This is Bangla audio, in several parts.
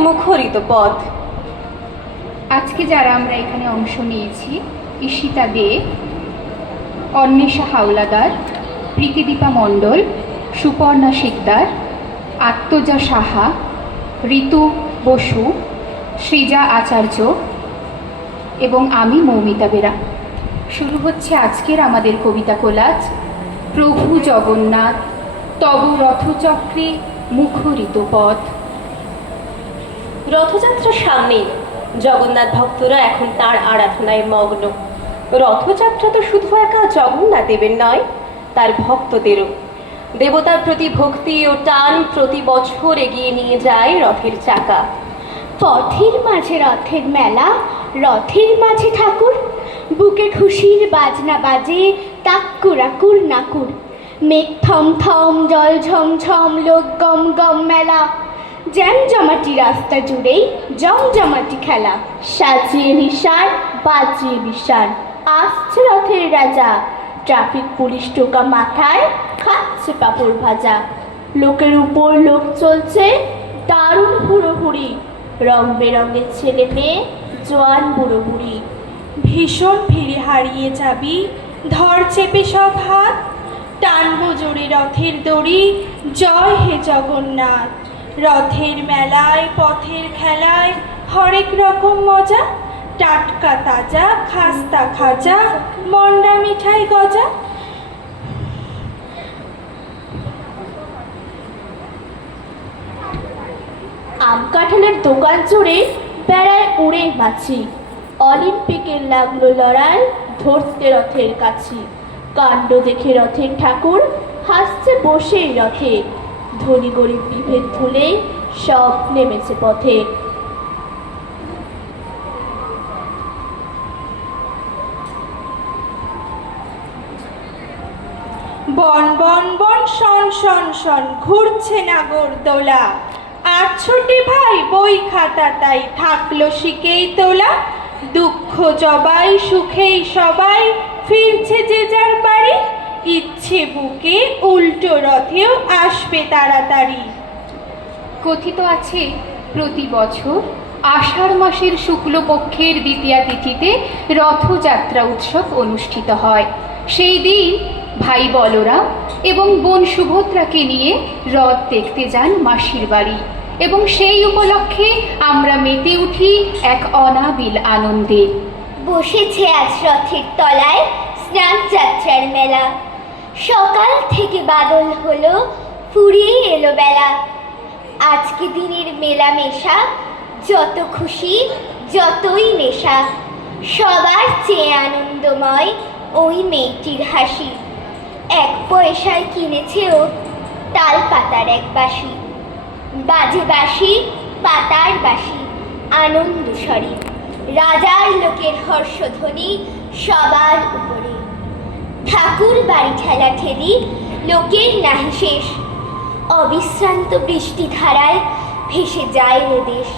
মুখরিত পথ। আজকে যারা আমরা এখানে অংশ নিয়েছি, ঈশিতা দে, অন্বেষা হাওলাদার, প্রীতিদীপা মণ্ডল, সুপর্ণা শিকদার, আত্মজা সাহা, ঋতু বসু সৃজা আচার্য এবং আমি মৌমিতা বেরা। শুরু হচ্ছে আজকের আমাদের কবিতা কোলাজ। প্রভু জগন্নাথ, তব রথচক্রে মুখরিত পথ। রথযাত্রার সামনেই জগন্নাথ ভক্তরা এখন তার আরাধনায় মগ্ন। রথযাত্রা তো শুধু একা জগন্নাথ দেবের নয়, তার ভক্তদেরও। দেবতার প্রতি ভক্তি ও টান প্রতি বছর এগিয়ে নিয়ে যায় রথের চাকা। পথের মাঝে রথের মেলা, রথের মাঝে ঠাকুর। বুকে খুশির বাজনা বাজে তাক্কুরাকুর নাকুর। মেঘ থম থম জল ঝমঝম, লোক গম গম মেলা। জ্যাম জমাটি রাস্তা জুড়েই জমজমাটি খেলা। সাজিয়ে নিশান, বাজিয়ে নিশান। আসছে রথের রাজা। ট্রাফিক পুলিশ টোকা মাথায় খাচ্ছে পাপড় ভাজা। লোকের উপর লোক চলছে দারুণ হুড়োহুড়ি। রং বেরঙের ছেলে মেয়ে, জোয়ান বুড়ো বুড়ি ভীষণ ফিরে হারিয়ে যাবি, ধর চেপে সব হাত। টানবো জোরে রথের দড়ি, জয় হে জগন্নাথ। রথের মেলায়, পথের খেলায় হরেক রকম মজা। টাটকা তাজা, খাস্তা খাজা, মন্ডা মিঠাই গজা। আম দোকান জুড়ে বেড়ায় উড়ে মাছি। অলিম্পিকের লাগল লড়াই, ধরতে রথের কাছে। কাণ্ড দেখে রথের ঠাকুর হাসছে বসে রথে। ধনী, গরিব, বিভেদ ভুলে সব নেমেছে পথে। বন বন বন, শন শন শন, ঘুরছে নাগর দোলা আর ছোটে ভাই বই খাতা তাই থাকল শিকেই তোলা। দুঃখ জবাই, সুখেই সবাই, ফিরছে যে যার বাড়ি বুকে উল্টো রথেও আসবে তাড়াতাড়ি। কথিত আছে প্রতি বছর আষাঢ় মাসের শুক্লপক্ষের দ্বিতীয়া তিথিতে রথযাত্রা উৎসব অনুষ্ঠিত হয়। সেই দিন ভাই বলরাম এবং বোন সুভদ্রাকে নিয়ে রথ দেখতে যান মাসির বাড়ি এবং সেই উপলক্ষে আমরা মেতে উঠি এক অনাবিল আনন্দে। বসেছে আজ রথের তলায় স্নান যাত্রার মেলা। সকাল থেকে বাদল হলো ফুরিয়ে এলো বেলা। আজকে দিনের মেলামেশা, যত খুশি, যতই নেশা। সবার চেয়ে আনন্দময় ওই মেয়েটির হাসি। এক পয়সায় কিনেছে ও তাল পাতার এক বাসি বাজে বাসি পাতার বাসি আনন্দ স্বরে। রাজার লোকের হর্ষধ্বনি সবার উপরে। ঠাকুর বাড়ি ঠেলা ঠেলি, লোকের নাহি শেষ। অবিশ্রান্ত বৃষ্টি ধারায় ভেসে যায় রে দেশ।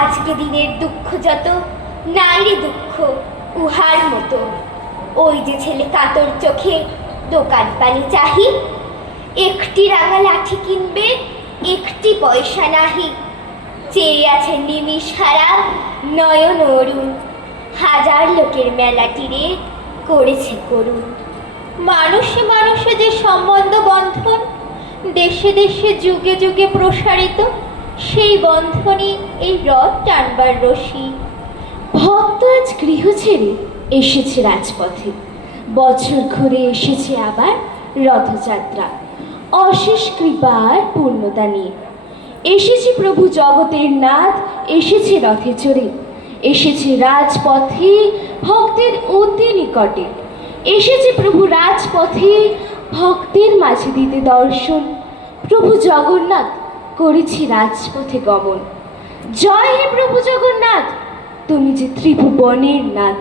আজকে দিনের দুঃখ যত, নাই রে দুঃখ উহার মতো। ওই যে ছেলে কাতর চোখে দোকান পানি চাহি, একটি রাঙা লাঠি কিনবে, একটি পয়সা নাহি। চেয়ে আছে নিমিষ হারা নয়ন অরুণ, হাজার লোকের মেলাটিরে করেছে করুণ। মানুষে মানুষে যে সম্বন্ধ বন্ধন, দেশে দেশে যুগে যুগে প্রসারিত, সেই বন্ধনই এই রথ টানবার রশি। ভক্ত আজ গৃহ ছেড়ে এসেছে রাজপথে। বছর ঘুরে এসেছে আবার রথযাত্রা। অশেষ কৃপার পূর্ণতা নিয়ে। এসেছে প্রভু জগতের নাথ, এসেছে রথে চড়ে। এসেছে রাজপথে ভক্তের অতি নিকটে। এসেছে প্রভু রাজপথে ভক্তের মাঝে দিতে দর্শন। প্রভু জগন্নাথ করেছি রাজপথে গমন। জয় হে প্রভু জগন্নাথ, তুমি যে ত্রিভুবনের নাথ।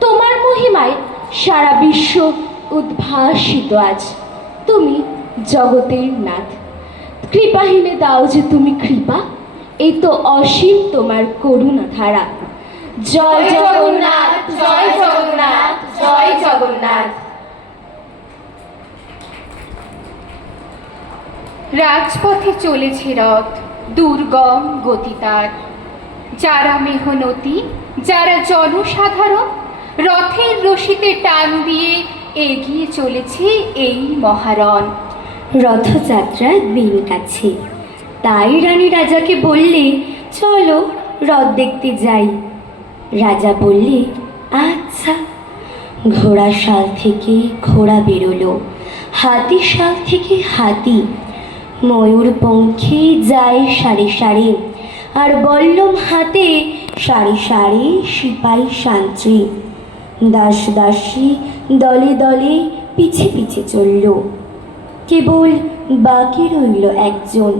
তোমার মহিমায় সারা বিশ্ব উদ্ভাসিত আজ। তুমি জগতের নাথ। কৃপাহীনে দাও যে তুমি কৃপা এই তো অসীম তোমার করুণা ধারা জয় জগন্নাথ জয় জগন্নাথ জয় জগন্নাথ। রাজপথে চলেছে রথ দুর্গম গতি তার। যারা মেহনতি যারা জনসাধারণ রথের রশিতে টান দিয়ে এগিয়ে চলেছে এই মহারণ। রথযাত্রার দিন কাছে। তাই রানী রাজাকে বললে চলো রথ দেখতে যাই। রাজা বললে আচ্ছা। ঘোড়া শাল থেকে ঘোড়া বেরোলো। হাতি শাল থেকে হাতি। ময়ূর পঙ্খে যায় সারি সারি। আর বল্লম হাতে সারি সারি সিপাই সান্ত্রী দাস দাসী দলে দলে পিছে পিছে চলল। কেবল বাকি রইল একজন।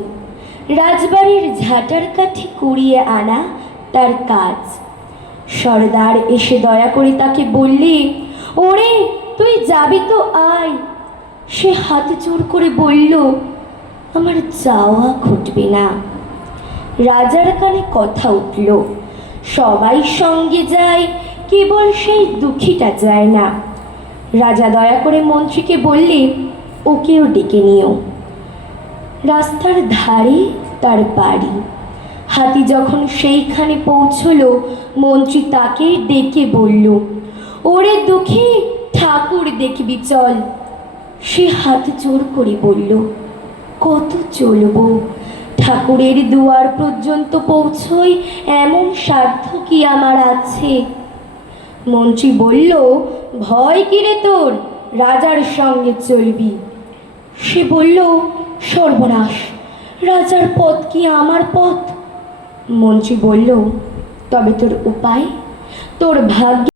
রাজবাড়ির ঝাঁটার কাঠি কুড়িয়ে আনা তার কাজ। সর্দার এসে দয়া করে তাকে বললে, ওরে, তুই যাবি তো আয়। সে হাত জোর করে বলল, আমার যাওয়া ঘটবে না। রাজার কানে কথা উঠল, সবাই সঙ্গে যায়, কেবল সেই দুঃখীটা যায় না। রাজা দয়া করে মন্ত্রীকে বললে, ওকেও ডেকে নিও। রাস্তার ধারে তার বাড়ি। হাতি যখন সেইখানে পৌঁছলো, মন্ত্রী তাকে ডেকে বলল, ওরে দুঃখী, ঠাকুর দেখবি চল। সে হাত জোর করে বলল, কত চলবো? ঠাকুরের দুয়ার পর্যন্ত পৌঁছই এমন সাধ্য কি আমার আছে? মন্ত্রী বলল, ভয় কিরে তোর? রাজার সঙ্গে চলবি। সে বলল, সর্বনাশ, রাজার পথ কি আমার পথ? মন্ত্রী বলল তবে তোর উপায়? তোর ভাগ্যে